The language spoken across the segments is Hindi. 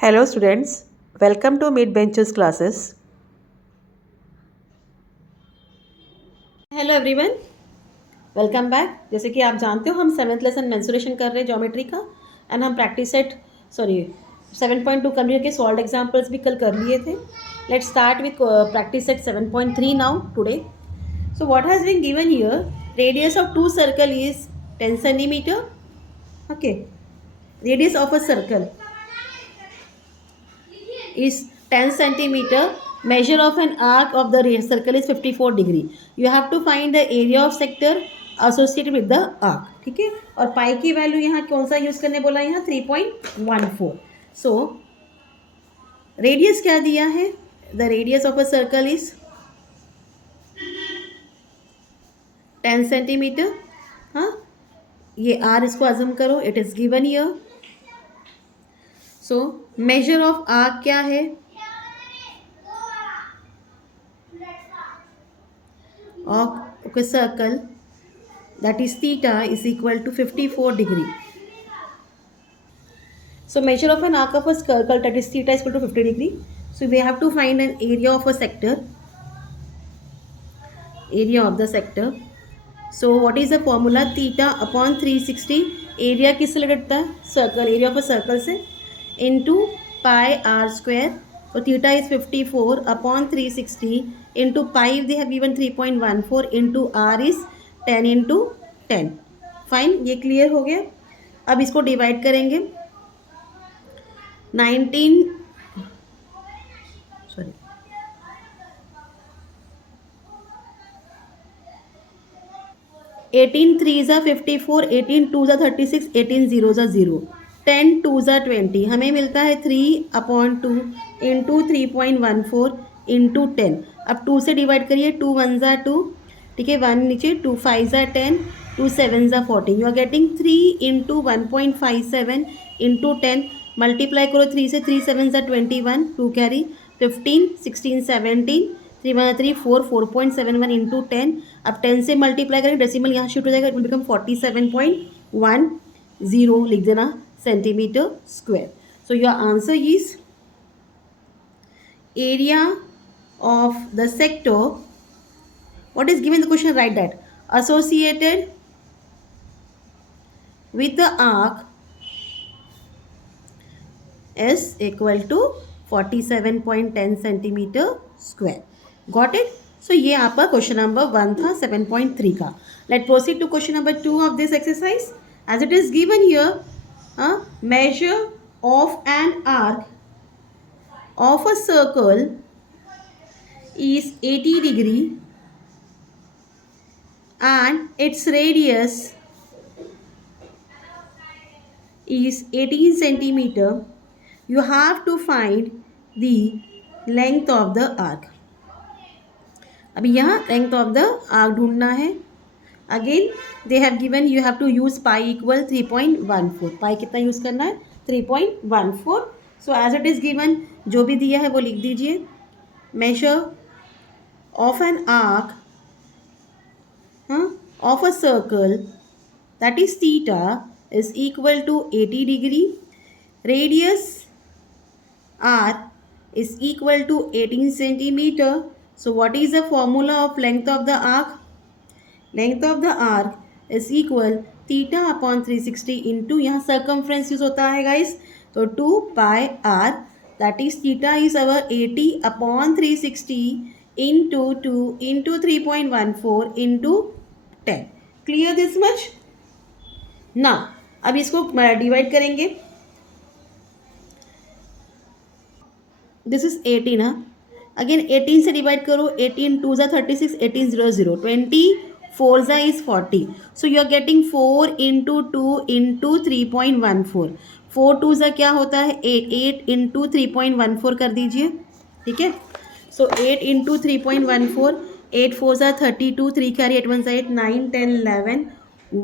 Hello students, welcome to Mid Benches classes. Hello everyone, welcome back. जैसे कि आप जानते हो हम 7th लेसन मेंसुरेशन कर रहे हैं ज्योमेट्री का एंड हम प्रैक्टिस सेट 7.2 कंप्लीट के सॉल्व एग्जांपल्स भी कल कर लिए थे। Let's start with practice set 7.3 now today. So what has been given here, radius of to circle is 10 centimeter. Okay, radius of a circle is 10 centimeter. Measure of an arc of the circle is 54 degree. You have to find the area of sector associated with the arc. ठीक है, और पाई की वैल्यू यहाँ कौन सा यूज करने बोला, यहाँ 3.14. सो रेडियस क्या दिया है, the radius of a circle is 10 centimetre. हाँ, ये आर इसको अजम करो, it is given here. So measure of arc क्या है, of a circle, that is theta is equal to 54 degree. So measure of an arc of a circle, that is theta is equal to 50 degree. So we have to find an area of a sector, area of the sector. So what is the formula, theta upon 360, area किससे रिलेटेड था, circle, area of a circle से, into pi r square. So theta is 54 upon 360 into pi they have given 3.14 into r is 10 into 10. Fine, ये क्लियर हो गया. अब इसको डिवाइड करेंगे 18 3 ज़ा 54, 18 2 ज़ा 36, 18 0 ज़ा 0, 10 2 ज़ा 20. हमें मिलता है 3/2 इंटू 3.14 इंटू 10. अब 2 से डिवाइड करिए, 2 1 ज़ा 2, ठीक है, 1 नीचे, 2 5 ज़ा 10, 2 7 ज़ा 14. You are getting 3 into 1.57 into 10. Multiply करो 3 से, 3 7 ज़ा 21, 2 कैरी 15, 16 17, 3 1 3 4, 4.71 इंटू 10. अब 10 से मल्टीप्लाई करेंगे, डेसिमल यहाँ शिफ्ट हो जाएगा, इट विल बिकम 47.10 लिख देना centimetre square. So your answer is area of the sector, what is given in the question, write that, associated with the arc is equal to 47.10 centimetre square. Got it. So ये आपका क्वेश्चन नंबर 1 था 7.3 का. Let proceed to question number 2 of this exercise. As it is given here, measure of an arc of a circle is 80 degree and its radius is 18 centimeter. You have to find the length of the arc. अभी यहाँ length of the arc ढूंढना है. Again they have given, you have to use pi equal 3.14. Pi कितना यूज करना है, 3.14. So as it is given, जो भी दिया है वो लिख दीजिए. Measure of an arc of a circle, that is theta is equal to 80 degree. Radius r is equal to 18 centimeter. So what is the formula of length of the arc? Length of the arc is equal theta upon 360 into, यहाँ circumference यूज होता है guys, तो 2 pi r, that is theta is our 80 upon 360 into 2 into 3.14 into 10. Clear this much? Now अब इसको डिवाइड करेंगे. This is 18. अगेन 18 से डिवाइड करो, 18 2 ज़ा 36, 18 0 0, 24 ज़ा is 40. So you are getting 4 into 2 into 3.14. 4 2 ज़ा क्या होता है, 8, 8 इंटू 3.14 कर दीजिए. ठीक है, सो 8 इंटू 3.14, 8 4 ज़ा 32, 3 कैरी 8 1 ज़ा 8, 9 10 11,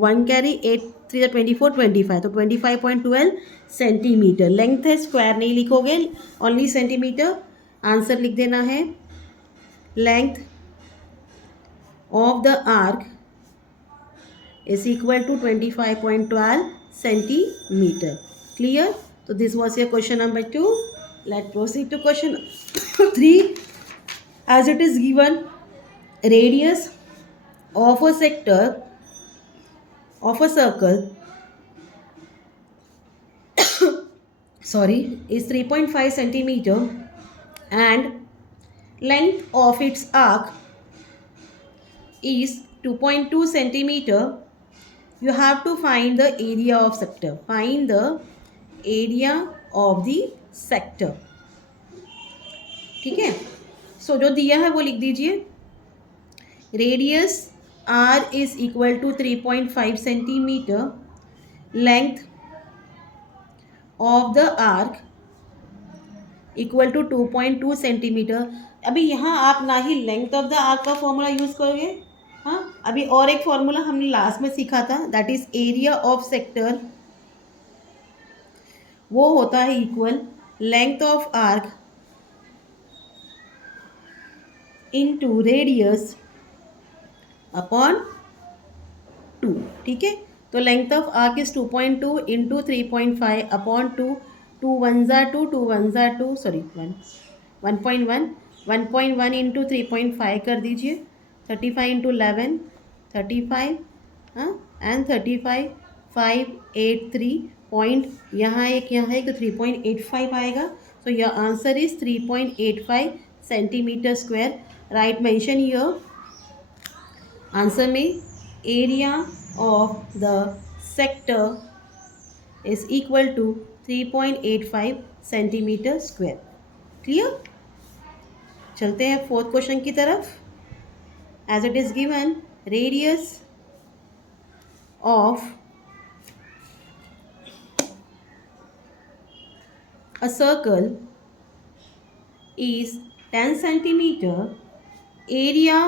1 कैरी 8 3 ज़ा 24 25, तो 25.12 सेंटीमीटर. लेंथ है, स्क्वायर नहीं लिखोगे, ओनली सेंटीमीटर. आंसर लिख देना है, length of the arc is equal to 25.12 centimeter. Clear. So this was your question number 2. Let's proceed to question 3. As it is given, radius of a sector of a circle is 3.5 centimeter and length of its arc is 2.2 centimeter. You have to find the area of sector. Find the area of the sector. ठीक है. सो जो दिया है वो लिख दीजिए. Radius r is equal to 3.5 centimeter. Length of the arc equal to 2.2 centimeter. अभी यहाँ आप ना ही लेंथ ऑफ द आर्क का फॉर्मूला यूज़ करोगे. हाँ, अभी और एक फॉर्मूला हमने लास्ट में सीखा था, that is area of sector. वो होता है equal length of arc into radius upon 2. ठीक है. तो length of arc is 2.2 into 3.5 upon 2. 2 1 ज़ा 2, 2 1 ज़ा 2, सॉरी 1.1. 1.1 इंटू 3.5 कर दीजिए. 35 इंटू 11, 35. हाँ, एंड 35, 583 पॉइंट. यहाँ एक तो 3.85 आएगा. So your answer is 3.85 centimetre square. Right mention here. Answer में area of the sector is equal to 3.85 centimetre square. Clear. चलते हैं फोर्थ क्वेश्चन की तरफ. As it is given, radius of a circle is 10 centimeter. Area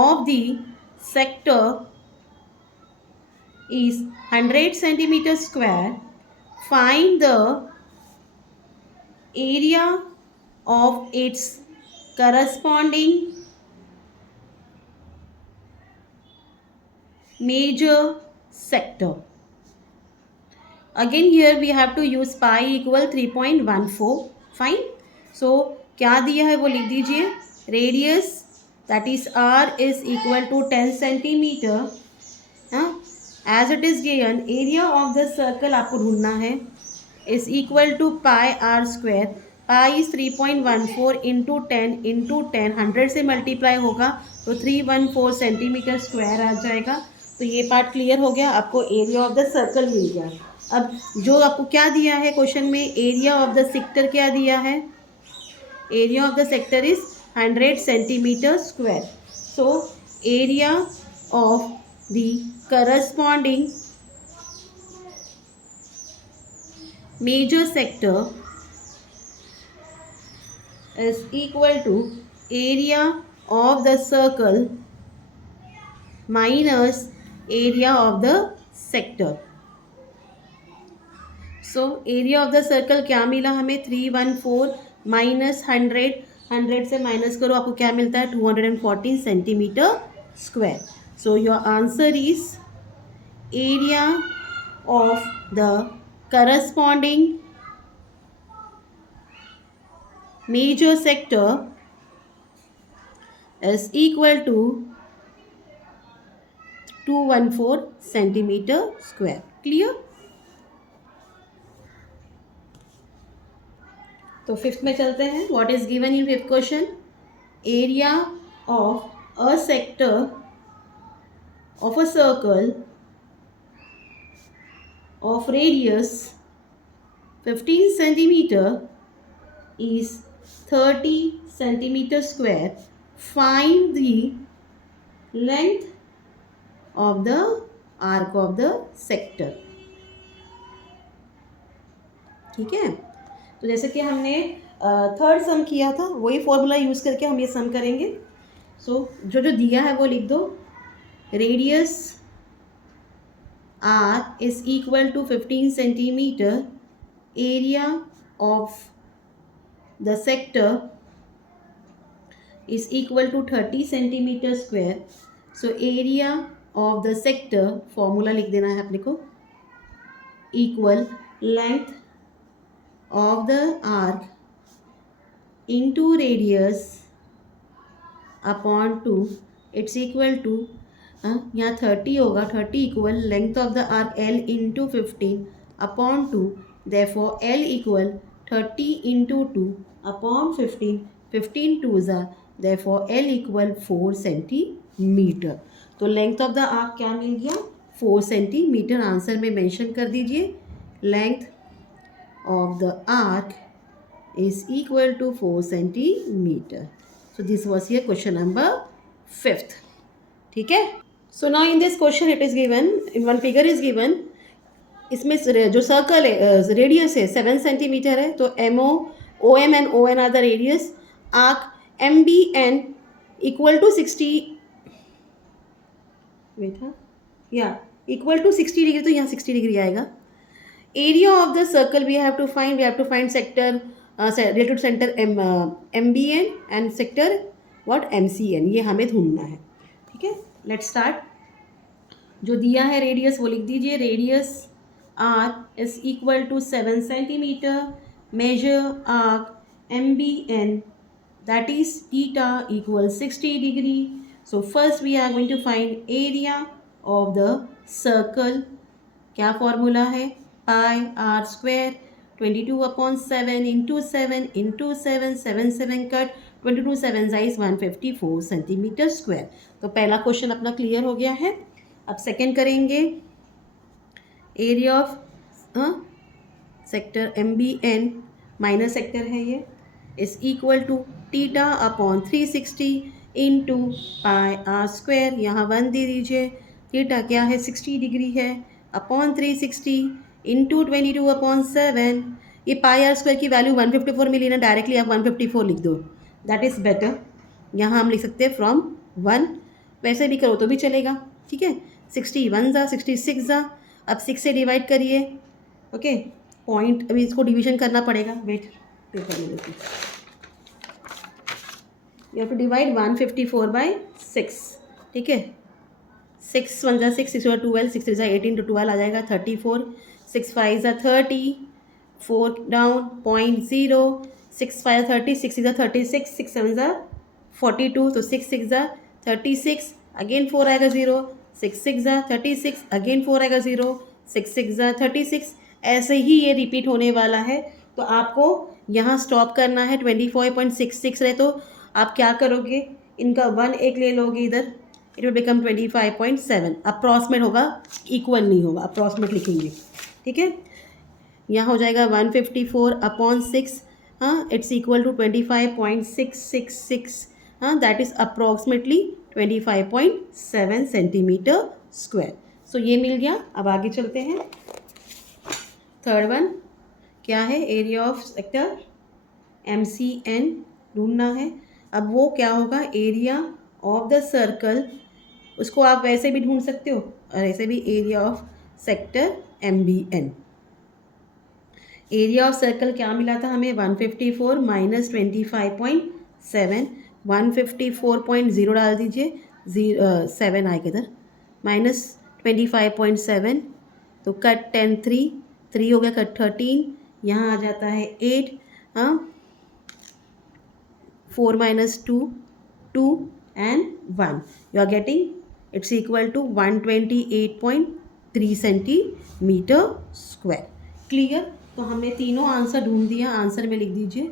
of the sector is 100 centimeter square. Find the area of its corresponding major sector. Again here we have to use pi equal 3.14. Fine. So क्या दिया है वो लिख दीजिए. Radius that is r is equal to 10 centimeter. As it is given, area of the circle आपको ढूंढना है, is equal to pi are square. Pi is 3.14 into 10 into 10, 100 से मल्टीप्लाई होगा तो 314 सेंटीमीटर स्क्वायर आ जाएगा. तो ये पार्ट क्लियर हो गया. आपको एरिया ऑफ द सर्कल मिल गया. अब जो आपको क्या दिया है क्वेश्चन में, एरिया ऑफ द सेक्टर क्या दिया है. Area of the sector is 100 centimeter square. So area of the corresponding major sector is equal to area of the circle minus area of the sector. So area of the circle क्या मिला हमें, 314 माइनस 100 से माइनस करो, आपको क्या मिलता है, 214 centimeter square. So your answer is area of the corresponding major sector is equal to 214 centimeter square. Clear. तो फिफ्थ में चलते हैं. What is given in fifth question, area of a sector of a circle of radius 15 centimeter is 30 centimeter square. Find the length of the arc of the sector. ठीक है. तो जैसे कि हमने थर्ड सम किया था, वही फॉर्मूला यूज़ करके हम ये सम करेंगे. सो जो दिया है वो लिख दो. Radius r is equal to 15 centimeter. Area of the sector is equal to 30 centimeter square. So area of the sector, formula लिख देना है अपने को, equal length of the arc into radius upon 2, it's equal to यहाँ 30 होगा, 30 equal length of the arc L into 15 upon 2, therefore L equal 30 into 2 upon 15, 15 two ज़ा, therefore L इक्वल 4 सेंटीमीटर। तो लेंथ ऑफ द आर्क क्या मिल गया? 4 सेंटीमीटर। आंसर में मेंशन कर दीजिए, length of the arc is equal to 4 centimeter. So this was your question number 5th. ठीक है? So now in this question it is given, in one figure is given, इसमें जो सर्कल है रेडियस है 7 सेंटीमीटर है, तो MO, OM and ON are the radius. Arc MBN equal to 60, wait हाँ, yeah, equal to 60 डिग्री, तो यहाँ 60 डिग्री आएगा. Area of the circle we have to find sector related center MBN and sector what MCN, ये हमें ढूंढना है. ठीक है, लेट्स स्टार्ट. जो दिया है रेडियस वो लिख दीजिए. Radius R is equal to 7 centimeter. Major arc MBN that is theta equals 60 degree. So first we are going to find area of the circle. क्या फॉर्मूला है? Pi are square 22/7 into 7 7 7 cut 22 7 is 154 centimetre square. तो पहला क्वेश्चन अपना क्लियर हो गया है. अब सेकंड करेंगे. Area of sector MBN minus sector है ये, is equal to theta upon 360 into pi are square. यहाँ 1 दे दीजिए. टीटा क्या है? 60 डिग्री है, अपॉन 360 इंटू 22/7. ये पाई आर स्क्वायर की वैल्यू 154 मिली ना, डायरेक्टली आप 154 लिख दो, दैट इज़ बेटर. यहाँ हम लिख सकते हैं फ्रॉम 1, वैसे भी करो तो भी चलेगा. ठीक है, 61 ज़ा 66 ज़ा. अब 6 से डिवाइड करिए. ओके, पॉइंट अभी इसको डिवीजन करना पड़ेगा. वेट, पेपर में लेती, यू हैव टू डिवाइड 154/6. ठीक है, 6 1 ज़ा 6, 6 12, 6 3 ज़ा 18 to 12 आ जाएगा 34. 6 5 ज़ा 30, 4 डाउन 0.0, 6 5 30, 6 6 ज़ा 36, 6 7 ज़ा 42, तो 6 6 ज़ा 36, अगेन 4 आएगा 0, 6 6 ज़ा 36, अगेन 4 आएगा 0, 6 6 ज़ा 36. ऐसे ही ये रिपीट होने वाला है. तो आपको यहाँ स्टॉप करना है. 24.66 रहे तो आप क्या करोगे? इनका 1 एक ले लोगे इधर, इट विल बिकम 25.7. अप्रॉक्सीमेट होगा, इक्वल नहीं होगा, अप्रॉक्सीमेट लिखेंगे. ठीक है, यहाँ हो जाएगा 154/6. हाँ, इट्स इक्वल टू 25.666. हाँ, that is approximately 25.7 centimetre square. So ये मिल गया. अब आगे चलते हैं. थर्ड वन क्या है? एरिया ऑफ सेक्टर MCN ढूंढना है. अब वो क्या होगा? Area of the circle. उसको आप वैसे भी ढूंढ सकते हो और ऐसे भी. Area of sector MBN. Area of circle क्या मिला था हमें? 154 माइनस 25.7. 154.0 डाल दीजिए, 7 आएगा इधर, माइनस 25.7, तो कट 10 3 हो गया, कट 13, यहाँ आ जाता है 8. हाँ, 4 minus 2 2 and 1, you are getting it's equal to 128.3 centimeter square. Clear? तो हमने तीनों आंसर ढूंढ दिया. आंसर में लिख दीजिए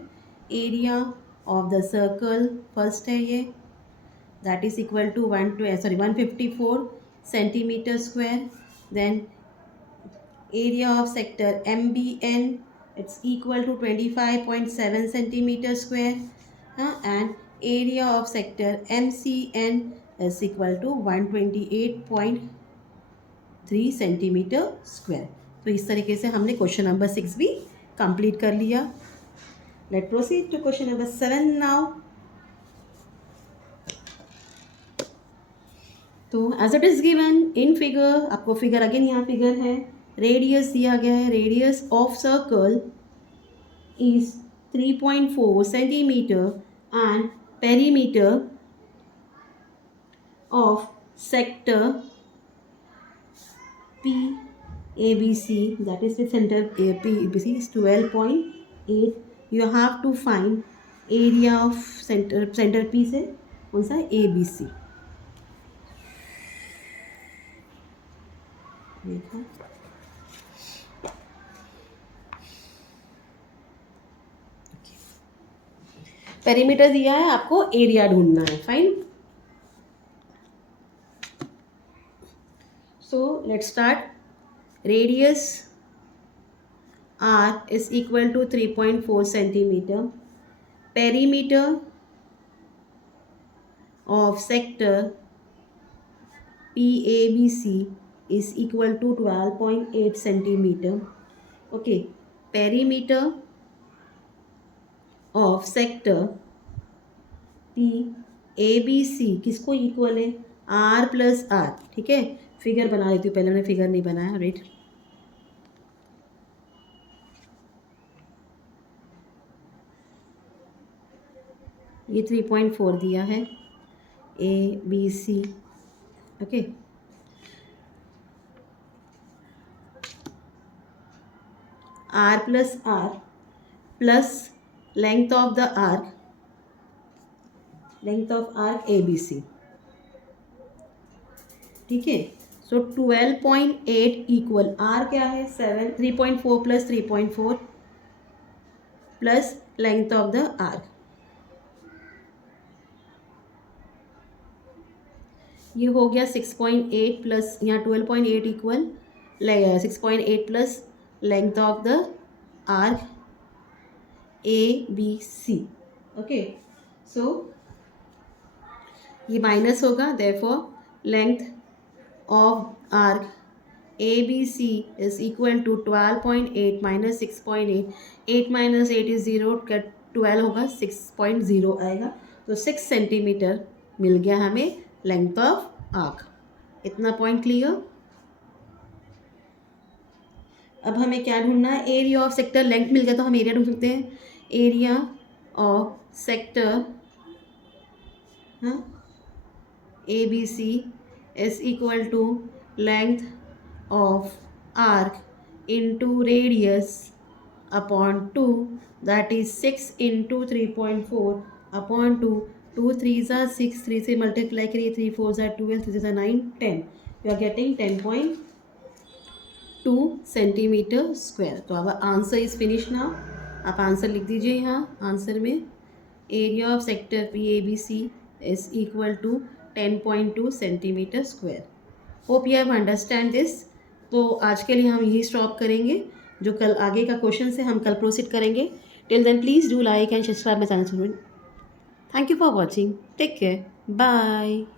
area of the circle first है ये, that is equal to 154 centimetre square. Then area of sector MBN, it's equal to 25.7 centimetre square. And area of sector MCN is equal to 128.3 centimeter square. तो इस तरीके से हमने क्वेश्चन नंबर 6 भी कंप्लीट कर लिया. Let proceed to question number 7 now. तो as it is given in figure, आपको फिगर अगेन यहाँ फिगर है, रेडियस दिया गया है. Radius of circle is 3.4 centimetre and perimeter of sector PABC, that is with center PABC is 12.5 8 you have to find area of center piece है कौन सा ABC देखो पेरीमीटर दिया है आपको एरिया ढूंढना है fine so let's start radius R is equal to 3.4 centimeter. Perimeter of sector PABC is equal to 12.8 centimeter. Okay, perimeter of sector PABC किसको इक्वल है R प्लस R. ठीक है, फिगर बना लेती हूँ, पहले मैंने फिगर नहीं बनाया. राइट, ये 3.4 दिया है ABC. Okay, R plus R plus length of the arc, length of arc ABC. ठीक है, सो 12.8 इक्वल R क्या है 7, 3.4 plus 3.4 plus length of the arc. ये हो गया 6.8 प्लस यहाँ 12.8 equal 6.8 plus length of the arc ABC. Okay, so ये माइनस होगा, therefore length of arc ABC is equal to 12.8 minus 6.8. 8 minus 8 is 0, 12 होगा 6.0 आएगा. तो 6 सेंटीमीटर मिल गया हमें लेंथ ऑफ आर्क. इतना पॉइंट क्लियर. अब हमें क्या ढूंढना है, एरिया ऑफ सेक्टर. लेंथ मिल गया तो हम एरिया ढूंढ सकते हैं. Area of sector ABC is equal to length of arc into radius upon 2, that is 6 into 3.4 upon 2. 2 3s are 6, 3 से मल्टीप्लाई करिए, 3 4s are 12, 3 6 are 9, 10. You are getting 10.2 centimeter square. तो अब आंसर इज फिनिश नाउ. आप आंसर लिख दीजिए यहाँ आंसर में. Area of sector PABC is equal to 10.2 centimeter square. Hope you have understand this. तो आज के लिए हम यही स्टॉप करेंगे. जो कल आगे का क्वेश्चन है हम कल प्रोसीड करेंगे. Till then please do like and subscribe my channel. Thank you for watching. Take care. Bye.